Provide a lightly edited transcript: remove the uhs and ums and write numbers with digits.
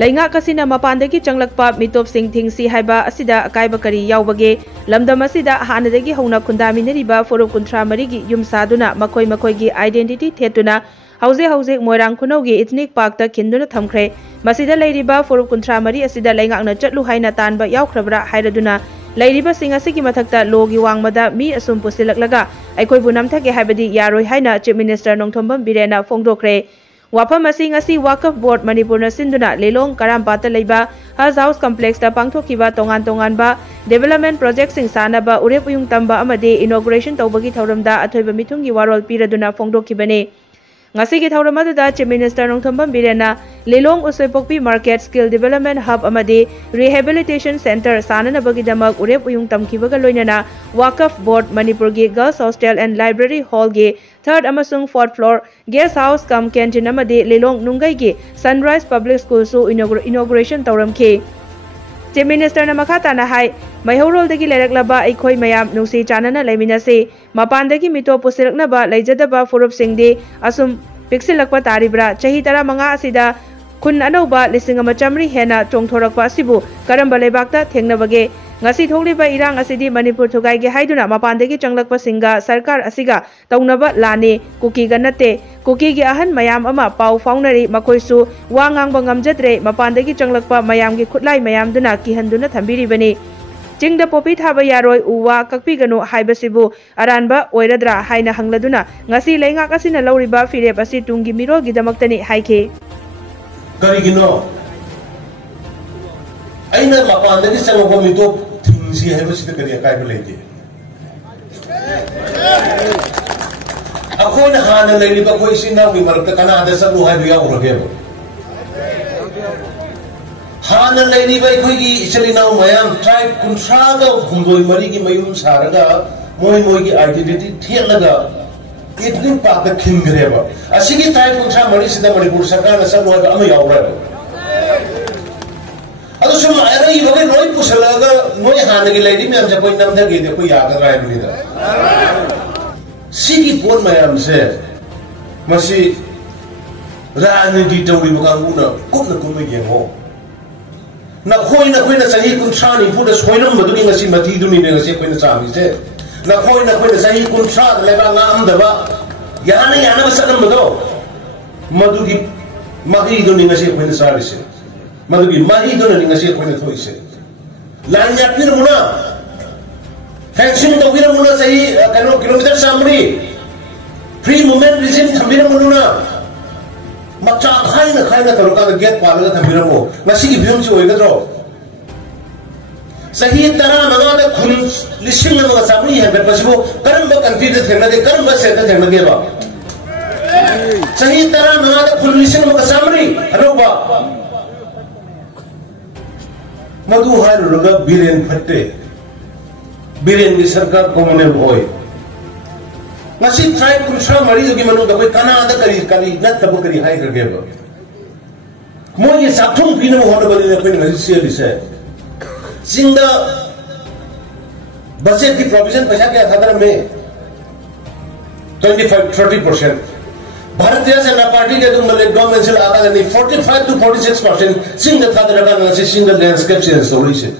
Lainga kasina mapandagi changlakpa mitop sing thingsi haiba asida akaiba kari yaubage lamdam asida hanadagi hauna kundaminariba forum kuntra marigi yum saduna makoi gi identity thetuna hauze moirang khunaugi ethnic park ta khinduna thamkhre masida leiriba forum kuntra mari asida laingakna chatlu haina tanba yaukhrabra hairaduna leiriba singa sigi mathakta logi wangmada mi asum pusilaklaga aikoi bunam thake haibadi yaroi haina chief minister nongthombam birena fongdokre Wafam asi Wakaf Board Manipurna Sinduna Lelong Karampata Leiba Haz House Complex ta pangthokiba tongan ba development project sing sanaba urepuyung tamba amade inauguration tawbagi thauramda athoiba mithungi warol piraduna fongdokhibane ngasigi thauramada chief minister nongthombam birena Lelong Usoipokpi market skill development hub amade rehabilitation center sananabagi damak urepuyung tamkibaga loinana Wakaf Board Manipur gi girls hostel and library hall gi third amasung fourth floor guest house kam canteen amade Lelong nungai gi Sunrise Public School su inauguration tawramki chief minister na makata na hai maihorol dagi leraklaba aikoi mayam nungsi chanana laiminase mapandagi mito pusiraknaba laijadaba furup singde asum piksilakpa taribra chahi tara manga asida kun anauba lising amachamri hena chongthorakpa asibu karamba leibakta thengnabage ngasi tholiba irang asidi Manipur thugai ge haiduna mapandagi changlakpa singa sarkar asiga taunaba lane kuki ga nate kuki gi ahan mayam ama pau faunari makoisu wangang bangamjadre mapandagi changlakpa mayam gi khutlai mayam duna kihanduna thambiri bani Jingda popi thaba yaroi uwa kakpi gano haibasibu aranba oiradra haina hangladuna ngasi lainga kasina lauriba firep asi tungi miro gidamaktani haike karigino aina mapandagi changwa mito thingsi haibasida kariya kai belete akona hana leiriba koi sina wi marakta kana ada sabu haibu ya uragebo Hana leiriba ikhoigi ichalinau mayam tribe kuntraga khumdoi marigi mayum saraga moi gi identity thelaga ethnic park ta khingreba asigi tribe kuntra mari sida Manipur sarkar na sabu ama yaura adu sum ara i bage noi pusalaga moi hana gi leiri me amja koi namda ge de koi yaga rai ni da sigi pon mayam se masi rani tawri makanguna kumna kumai yengo na khoi na sahi kuntra ni puda soinam maduni ngasi mati duni ne ngasi khoi na chami se na khoi na sahi kuntra leba ngam daba yana basanam mado madugi mahi duni ngasi khoi na sari se madugi mahi duni ngasi khoi na thoi se lan yapir muna fencing to vira muna sahi kano kilometer samri free movement regime thambira muna Macha khaina taruka get palaga thamirago ngasi gi bhyum chi oigadro sahi tara nagada khun lising na samri he bepasibo karamba confidence thena de karamba seta thena ge ba sahi tara nagada khun lising na samri roba madu haruga biren phatte biren gi sarkar communal hoy Nasi tribe kuntra mari gi manu da koi kana ada kari nat tabu kari hai kar geba mo ye sathung pina mo hono bali ne koi ngasi seli se singa budget ki provision paisa kya tha me 25-30% Bharatiya Janata Party ke tum male government se aga ni 45 to 46% singa tha da ngasi single landscape change solution